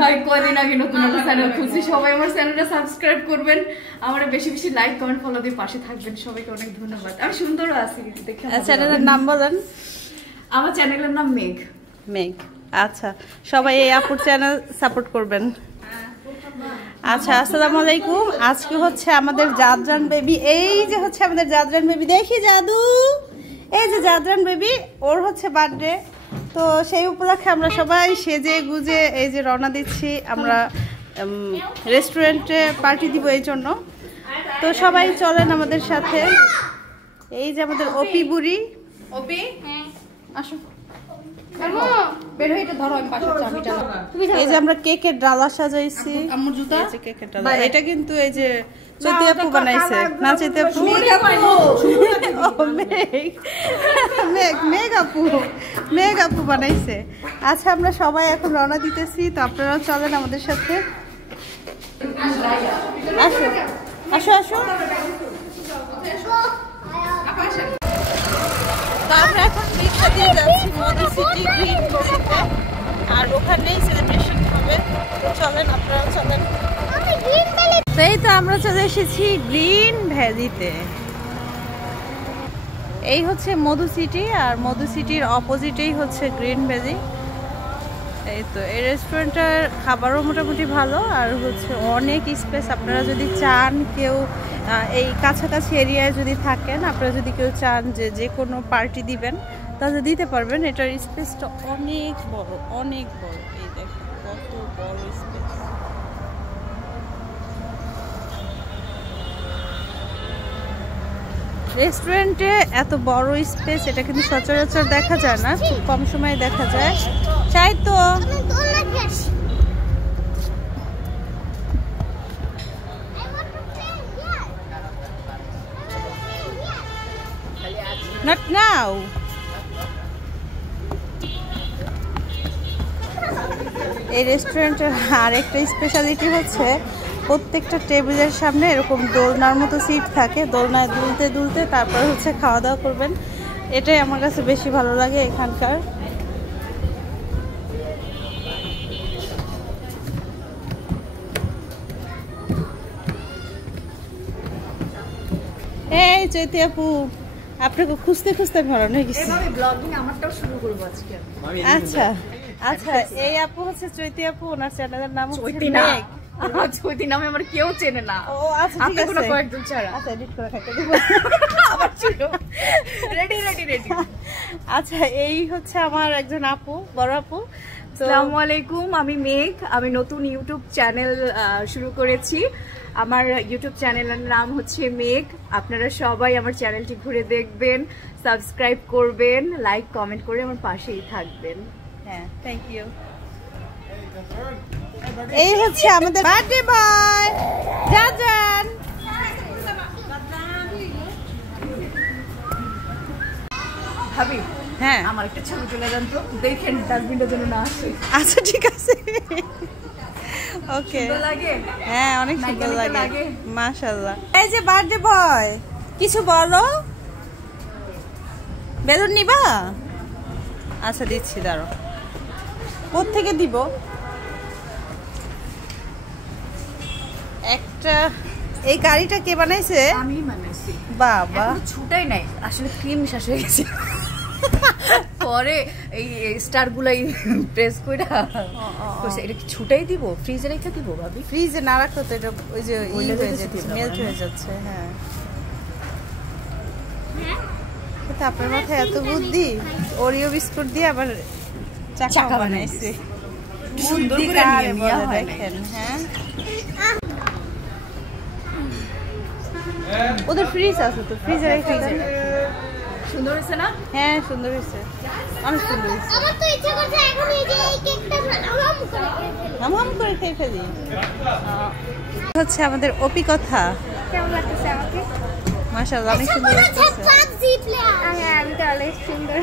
ভাই কয়দিন আগে নতুন একটা চ্যানেল খুলছি, সবাই আমার চ্যানেলটা সাবস্ক্রাইব করবেন, আমার বেশি বেশি লাইক কমেন্ট ফলো দিয়ে পাশে থাকবেন। সবাইকে অনেক ধন্যবাদ। আমি সুন্দরও আছি দেখে। চ্যানেলের নাম বলেন। আমার চ্যানেলের নাম মেঘ। মেঘ, আচ্ছা সবাই এই আপুর চ্যানেল সাপোর্ট করবেন। আচ্ছা আসসালামু আলাইকুম। আজকে হচ্ছে আমাদের জাদরান বেবি, এই যে হচ্ছে আমাদের জাদরান বেবি, দেখি জাদু, এই যে জাদরান বেবি, ওর হচ্ছে বার্থডে। তো সেই উপলক্ষে আমরা সবাই সেজে গুজে এই যে রওনা দিচ্ছি। আমরা রেস্টুরেন্টে পার্টি দিব এই জন্য। তো সবাই চলেন আমাদের সাথে। এই যে আমাদের ওপি বুড়ি, ওপি আসো। এই যে আমরা কেকের ডালা সাজাইছি, কেকের ডালা। এটা কিন্তু এই যে চৈতি আপু বানাইছে, না চৈতি আপু, মেঘ আপু বানাইছে। আচ্ছা আমরা সবাই এখন রওনা দিতেছি, তো আপনারাও চলেন আমাদের সাথে। আসো আসো আসো। আমরা এখন রিক্সা দিয়ে যাচ্ছি মধু সিটি গ্রিন ভ্যালিতে, আর ওখানেই সেলিব্রেশন হবে। তো চলেন আপনারা চলেন। এই তো আমরা চলে এসেছি গ্রিন ভ্যালিতে। এই হচ্ছে মধু সিটি, আর মধু সিটির অপোজিটেই হচ্ছে গ্রিন ভ্যালি। এই তো এই রেস্টুরেন্টটার খাবারও মোটামুটি ভালো, আর হচ্ছে অনেক স্পেস। আপনারা যদি চান, কেউ এই কাছাকাছি এরিয়ায় যদি থাকেন, আপনারা যদি কেউ চান যে যে কোনো পার্টি দিবেন, তাহলে দিতে পারবেন। এটার স্পেসটা অনেক বড়, অনেক বড়। এই দেখুন কত বড় স্পেস। রেস্টুরেন্টে এত বড় স্পেস, এটা কিন্তু সচরাচর দেখা যায় না, খুব কম সময়ে দেখা যায়। চাই তো not now. এই রেস্টুরেন্টের আরেকটা স্পেশালিটি হচ্ছে প্রত্যেকটা টেবিলের সামনে এরকম দোলনার মতো সিট থাকে, দোলনায় দুলতে দুলতে তারপর হচ্ছে খাওয়া দাওয়া করবেন। এটাই আমার কাছে বেশি ভালো লাগে এখানকার। এই চৈতি আপু, আপনাকে খুঁজতে খুঁজতে ঘর হয়ে গেছে। আচ্ছা আচ্ছা, এই আপু হচ্ছে চৈতি আপু, ওনার চ্যানেলের নাম চৈতি নামে আমার কেউ চেনে না। ও আচ্ছা ঠিক আছে, কয়েকজন ছাড়া। আচ্ছা এডিট করে খাইতে দিব। আবার ছিল রেডি রেডি রেডি। আচ্ছা এই হচ্ছে আমার একজন আপু, বড় আপু। আসসালামু আলাইকুম, আমি মেঘ। আমি নতুন ইউটিউব চ্যানেল শুরু করেছি। আমার ইউটিউব চ্যানেলের নাম হচ্ছে মেঘ। আপনারা সবাই আমার চ্যানেলটি ঘুরে দেখবেন, সাবস্ক্রাইব করবেন, লাইক কমেন্ট করে আমার পাশেই থাকবেন। হ্যাঁ থ্যাংক ইউ। এই হচ্ছে আমাদের বার্থডে বয় জাদরান। ভাবি হ্যাঁ আমার একটা ছবি তুলে দেন তো, দেখেন ডাস্টবিনটা যেন না আসে। আচ্ছা ঠিক আছে, ওকে। লাগে? হ্যাঁ অনেক সুন্দর লাগে, মাশাআল্লাহ। এই যে বার্থডে বয়, কিছু বলো। বেলুন নিবা? আচ্ছা দিচ্ছি, দাঁড়ো। কোত্থেকে দিব? একটা। এই গাড়িটা কে বানাইছে? আমি বানাইছি। বাবা ছুটাই নাই, আসলে ক্রিম শেষ হয়ে গেছে, পরে এই স্টার গুলাই প্রেস কইরা এটা কি ছুটাই দিব, ফ্রিজে রেখে দিব? ভাবি ফ্রিজে না রাখলে তো এটা ওই যে হয়ে যাচ্ছে, মেল্ট হয়ে যাচ্ছে। হ্যাঁ কিন্তু আপনার মাথায় এত বুদ্ধি, ওরিও বিস্কুট দিয়ে আবার চাকা বানাইছে, সুন্দর করে নিয়ে দেখেন। হ্যাঁ ওদের ফ্রিজ আছে তো, ফ্রিজে রেখে দেন। সুন্দর হয়েছে না? হ্যাঁ সুন্দর হয়েছে, অনেক সুন্দর হয়েছে। আমার তো ইচ্ছা করছে এখন এই যে এই কেকটা হাম করে খেয়ে ফেলি। হচ্ছে আমাদের ওপি কথা। কেমন লাগতেছে আমাকে? মাশাআল্লাহ অনেক সুন্দর লাগতেছে। হ্যাঁ আমি তো অনেক সুন্দর।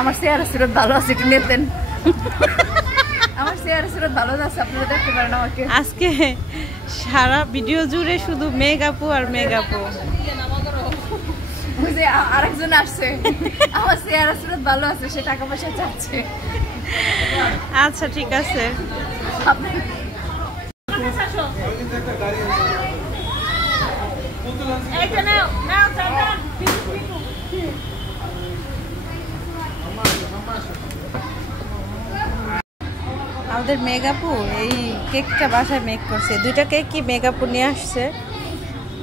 আমার চেহারা সুরত ভালো আছে, একটু নিতেন। আমার চেহারা সুরত ভালো আছে, আপনারা দেখতে পারেন আমাকে। আজকে সারা ভিডিও জুড়ে শুধু মেঘ আপু আর মেঘ আপু। বুঝে আরেকজন আসছে, আমার চেহারা সুরত ভালো আছে, সে টাকা পয়সা চাচ্ছে। আচ্ছা ঠিক আছে। আমাদের মেঘাপু এই কেকটা বাসায় মেক করছে, 2টা কেক কি মেঘাপু নিয়ে আসছে।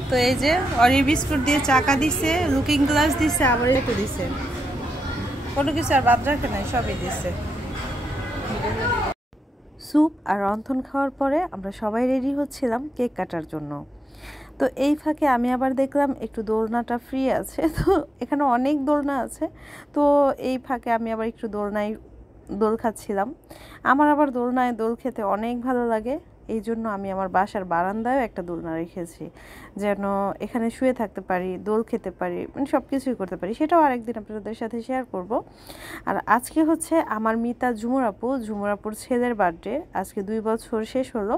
তো এই যে অরি বিস্কুট দিয়ে চাকা দিছে, লুকিং গ্লাস দিছে, আবার একটু দিছে, কোনো কিছু আর বাদ রাখে নাই, সবই দিছে। স্যুপ আর রন্ধন খাওয়ার পরে আমরা সবাই রেডি হচ্ছিলাম কেক কাটার জন্য। তো এই ফাঁকে আমি আবার দেখলাম একটু দোলনাটা ফ্রি আছে, তো এখানে অনেক দোলনা আছে। তো এই ফাঁকে আমি আবার একটু দোল খাচ্ছিলাম। আমার আবার দোলনায় দোল খেতে অনেক ভালো লাগে, এই জন্য আমি আমার বাসার বারান্দায়ও একটা দোলনা রেখেছি, যেন এখানে শুয়ে থাকতে পারি, দোল খেতে পারি, মানে সব কিছুই করতে পারি। সেটাও আরেকদিন আপনাদের সাথে শেয়ার করব। আর আজকে হচ্ছে আমার মিতা ঝুমুরাপুর ছেলের বার্থডে, আজকে 2 বছর শেষ হলো।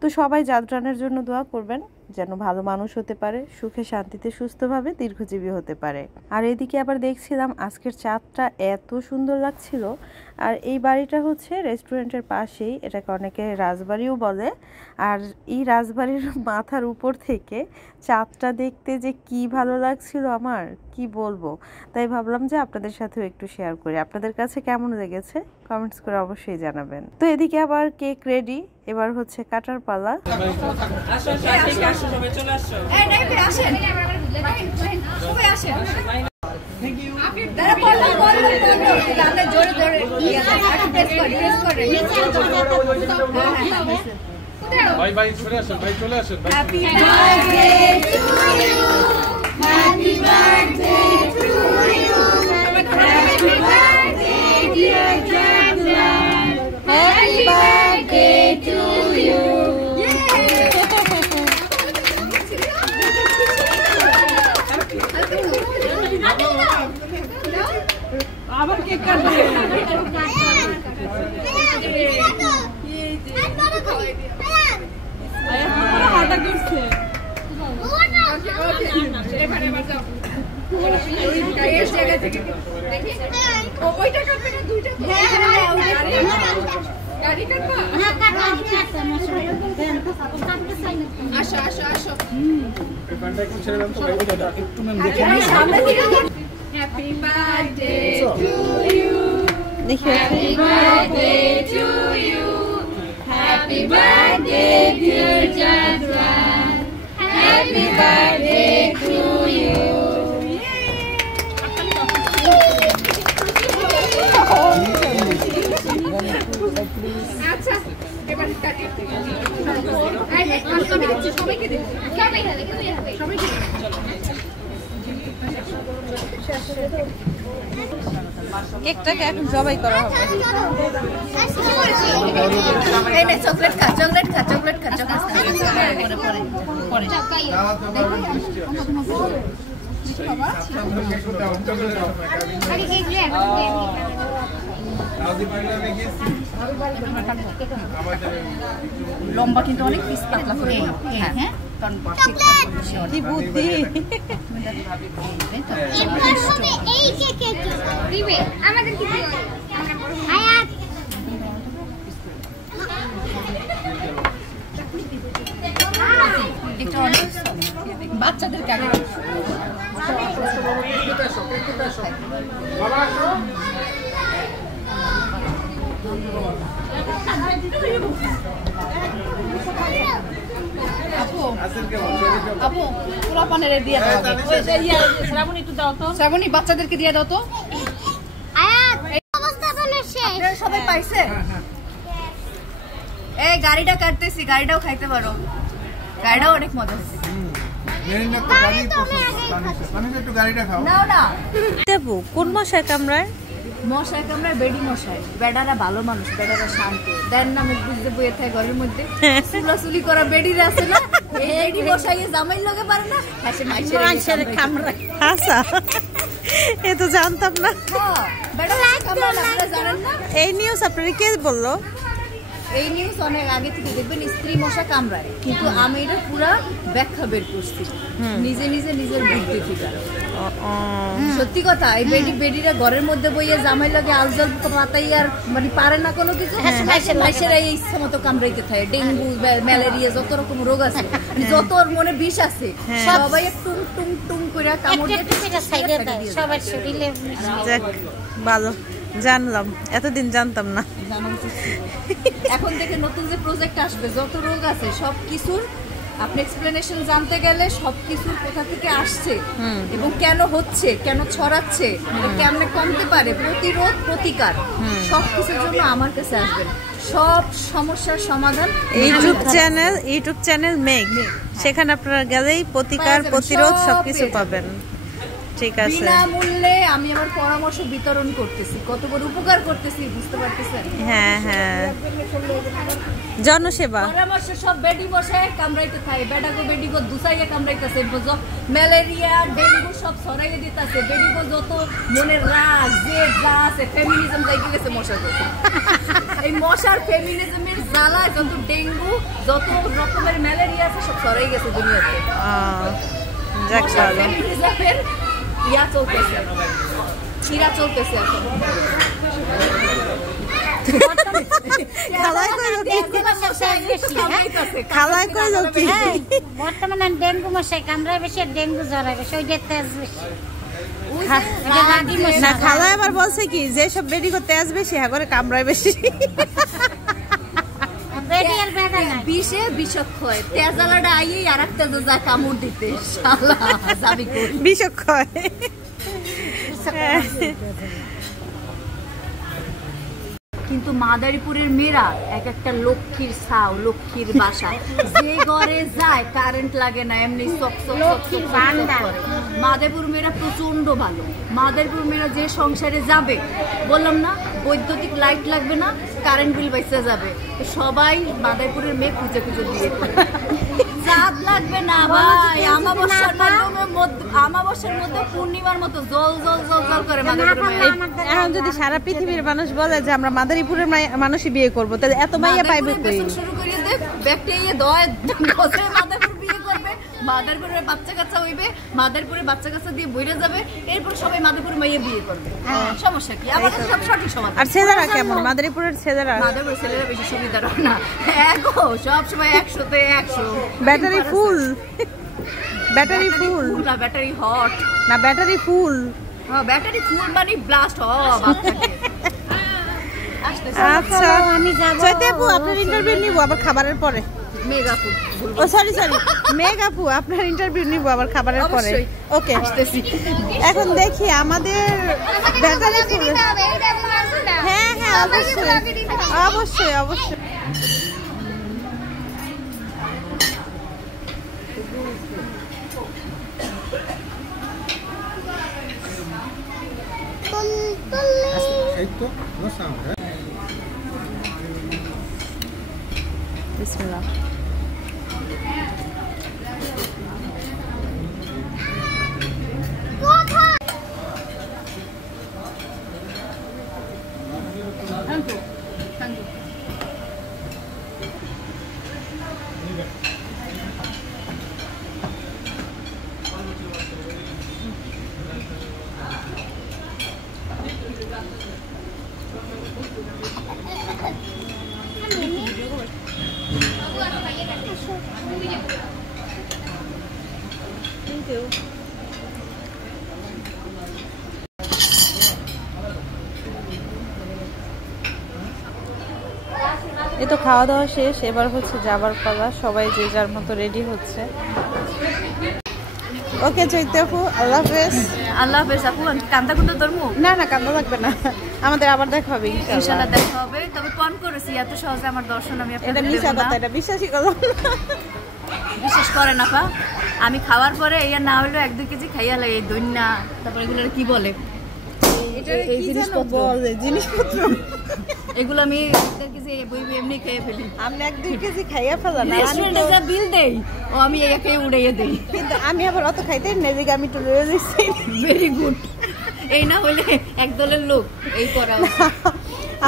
তো সবাই জাদরানের জন্য দোয়া করবেন, যেন ভালো মানুষ হতে পারে, সুখে শান্তিতে সুস্থভাবে দীর্ঘজীবী হতে পারে। আর এদিকে আবার দেখছিলাম আজকের চাঁদটা এত সুন্দর লাগছিল। আর এই বাড়িটা হচ্ছে রেস্টুরেন্টের পাশেই, এটাকে অনেকে রাজবাড়িও বলে। আর এই রাজবাড়ির মাথার উপর থেকে চাঁদটা দেখতে যে কি ভালো লাগছিল আমার, কি বলবো। তাই ভাবলাম যে আপনাদের সাথেও একটু শেয়ার করি। আপনাদের কাছে কেমন লেগেছে কমেন্টস করে অবশ্যই জানাবেন। তো এদিকে আবার কেক রেডি, এবার হচ্ছে কাটার পালা। ভাই ভাই চলে আসেন, ভাই চলে আসেন। Happy birthday to you, happy birthday to you, happy birthday dear Zadran, happy birthday to you. আবার কেক কাটবে। Happy birthday to you. Happy birthday to you. Happy birthday dear Jadran. Happy birthday to you. আচ্ছা এবার কাটি। সবাইকে দিন, সবাইকে কেকটাকে এখন জবাই করা হবে। চকলেট খা, চকলেট খা, চকলেট খা, চকলেট লম্বা কিন্তু অনেক পিস পাতলা করে। হ্যাঁ কি বুদ্ধি। এই কেক দিবে আমাদের কি আয়াত এটা অনেক বাচ্চাদের কাছে আপু পুরো পানের দিয়ে দাও। শ্রাবণী বাচ্চাদেরকে দিয়ে দাও তো। আয়াত অবস্থা বলে শেষ। আপনারা সবাই পাইছে? এই গাড়িটা কাটতেছি, গাড়িটাও খাইতে পারো, গাড়িটাও অনেক মজা হচ্ছে। নাও না দেবো কোন মশাই কামড়ায়? মশাই কামড়ায় বেডি মশাই। বেডারা ভালো মানুষ, বেডারা শান্ত, দেন না মুখ বুঝতে বইয়ে থাকে ঘরের মধ্যে। চুলাচুলি করা বেডিরা আছে না, বেডি মশাই জামাই লগে পারে না, হাসে মাইছে কামড়ায়। আচ্ছা এ তো জানতাম না। বেটা কামড়ায় না, আপনারা জানেন না? এই নিউজ আপনারা কে বললো? এই নিউজ অনেক আগে থেকে দেখবেন স্ত্রী মশা কামড়ায়, কিন্তু আমি এটা পুরা ব্যাখ্যা বের করছি নিজে নিজে নিজের বুদ্ধি থেকে। সত্যি কথা, এই বেডিরা ঘরের মধ্যে বইয়ে জামাই লাগে আলজল পাতাই আর মানে পারে না কোনো কিছু, মাইসেরা এই ইচ্ছা মতো কামড়াইতে থাকে। ডেঙ্গু, ম্যালেরিয়া, যত রকম রোগ আছে, যত মনে বিষ আছে, সবাই টুং টুং টুং করে কামড় দিয়ে সবার শরীরে। ভালো জানলাম, এতদিন জানতাম না। এখন থেকে নতুন যে প্রজেক্ট আসবে, যত রোগ আছে সব কিছুর আপনি এক্সপ্লেনেশন জানতে গেলে সবকিছুর কোথা থেকে আসছে এবং কেন হচ্ছে, কেন ছড়াচ্ছে, কেমনে কমতে পারে, প্রতিরোধ, প্রতিকার, সবকিছুর জন্য আমার কাছে আসবেন। সব সমস্যার সমাধান ইউটিউব চ্যানেল মেঘ, সেখানে আপনারা গেলেই প্রতিকার, প্রতিরোধ সবকিছু পাবেন। ঠিক আছে, বিনামূল্যে আমি আমার পরামর্শ বিতরণ করতেছি, কত বড় উপকার করতেছি বুঝতে পারতেছেন? হ্যাঁ হ্যাঁ, জনসেবা পরামর্শ। সব বেডি বসে কামড়াইতে থাকে, বেডাগো বেডিগো দুসাইয়া কামড়াইতেছে, ম্যালেরিয়া, ডেঙ্গু সব ছড়াইয়ে দিতেছে। বেডিগো যত মনের রাগ যে যা আছে, ফেমিনিজম যাই গেছে মশার কাছে। এই মশার ফেমিনিজমের জ্বালায় যত ডেঙ্গু, যত রকমের ম্যালেরিয়া আছে সব ছড়াই গেছে দুনিয়াতে। ফেমিনিজমের ইয়া চলতেছে, চিরা চলতেছে এখন। বর্তমানে ডেঙ্গু মশাই কামড়ায় বেশি, ডেঙ্গু জ্বর বেশি, ওই তেজ বেশি। না, খালায় আবার বলছে কি যে সব বেডিগো তেজ বেশি, হ্যাঁ করে কামড়ায় বেশি। বিষে বিষক্ষয়, তেজালাটা আইয়ে আর একটা যা কামড় দিতে বিষক্ষয়। কিন্তু মাদারীপুরের মেয়েরা এক একটা লক্ষ্মীর ছাও, লক্ষ্মীর বাসা। যে ঘরে যায় কারেন্ট লাগে না, এমনি লক্ষ্মীর ভান্ডার। মাদারীপুর মেয়েরা প্রচন্ড ভালো। মাদারীপুর মেয়েরা যে সংসারে যাবে, বললাম না বৈদ্যুতিক লাইট লাগবে না, কারেন্ট বিল বাইসে যাবে, সবাই মাদারীপুরের মেয়ে খুঁজে খুঁজে দিয়ে চাঁদ লাগবে না ভাই, আমাবস্যার মধ্যে পূর্ণিমার মতো জল জল জল জল করে মাদারীপুরের মেয়ে। এখন যদি সারা পৃথিবীর মানুষ বলে যে আমরা মাদারীপুরের মানুষই বিয়ে করবো, তাহলে এত মাইয়া পাইবে কই? শুরু করিয়ে দেখ, ব্যাকটেরিয়া দয় গছে মাদারীপুর বিয়ে করবে, মাদারীপুরের বাচ্চা কাচ্চা হইবে, মাদারীপুরের বাচ্চা কাচ্চা দিয়ে বইরে যাবে, এরপর সবাই মাদারীপুর মাইয়া বিয়ে করবে। সমস্যা কি? আমাদের সব সঠিক সমাধান। আর ছেলেরা কেমন? মাদারীপুরের ছেলেরা? মাদারীপুরের ছেলেরা বেশি সুবিধার না, একো সব সময় 100-তে 100। ব্যাটারি ফুল, ব্যাটারি ফুল না, ব্যাটারি হট না, ব্যাটারি ফুল। হ্যাঁ, ব্যাটারি ফুল মানে ব্লাস্ট হওয়া। আচ্ছা, আমি যাব। চৈতি আপু, আপনার ইন্টারভিউ নিব আবার খাবারের পরে। মেঘ আপু, ও সরি মেঘ আপু, আপনার ইন্টারভিউ নিব আবার খাবারের পরে। ওকে, এখন দেখি আমাদের ব্যাটারি ফুল। হ্যাঁ হ্যাঁ, অবশ্যই অবশ্যই অবশ্যই। বিসমিল্লাহ। এই তো খাওয়া দাওয়া শেষ, এবার হচ্ছে যাবার পালা। সবাই যে যার মতো রেডি হচ্ছে। ওকে চৈতি আপু, আল্লাহ হাফেজ। আল্লাহ হাফেজ আপু। কান্দা কুন্দা ধর্ম? না না, কান্দা লাগবে না, আমাদের আবার দেখা হবে ইনশাআল্লাহ। দেখা হবে, তবে ফোন করেছি এত সহজে আমার দর্শন আমি আপনাদের এটা মিছা কথা, এটা বিশ্বাসই করলাম না। বিশেষ করে না পা, আমি খাওয়ার পরে এই না হলো 1-2 কেজি খাইয়া লাগে এই দইনা, তারপর এগুলো কি বলে, এই জিনিসপত্র এগুলো আমি 1 কেজি এমনি খেয়ে ফেলি। আমি 1-2 কেজি খাইয়া ফেলা না, রেস্টুরেন্টে যা বিল দেই ও আমি এই খেয়ে উড়াইয়া দেই, কিন্তু আমি আবার অত খাইতে না, যে আমি একটু রয়ে যাচ্ছি। Very good. এই না হলে এক দলের লোক এই করা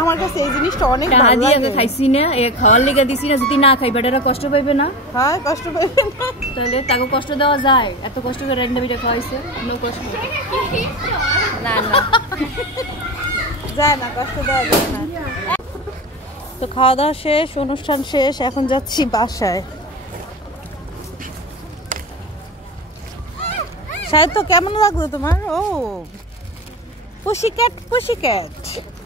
আমার কাছে এই জিনিসটা অনেক টাকা ভালো দিয়ে লাগে। খাইছি না খাওয়ার লেগে দিছি না, যদি না খাই বেটারা কষ্ট পাইবে না। হ্যাঁ কষ্ট পাইবে না, তাহলে তাকে কষ্ট দেওয়া যায়? এত কষ্ট করে রেন্ডা বিটা খাওয়াইছে, নো কষ্ট। না না যায় না, কষ্ট দেওয়া যায় না। তো খাওয়া দাওয়া শেষ, অনুষ্ঠান শেষ, এখন যাচ্ছি বাসায়। শায়দ তো কেমন লাগলো তোমার? ও পুশিক্যাট পুশিক্যাট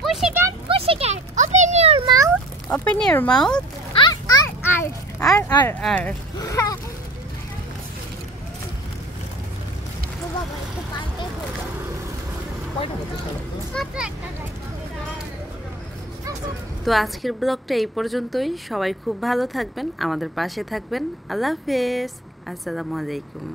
Pussycat, pussycat, open your mouth. Open your mouth. R, R, R. আর আর আর বাবা, একটু পাল্টে বলো। মাত্র একটা like করো। তো আজকের ব্লগটা এই পর্যন্তই। সবাই খুব ভালো থাকবেন, আমাদের পাশে থাকবেন। আল্লাহ হাফেজ, আসসালামু আলাইকুম।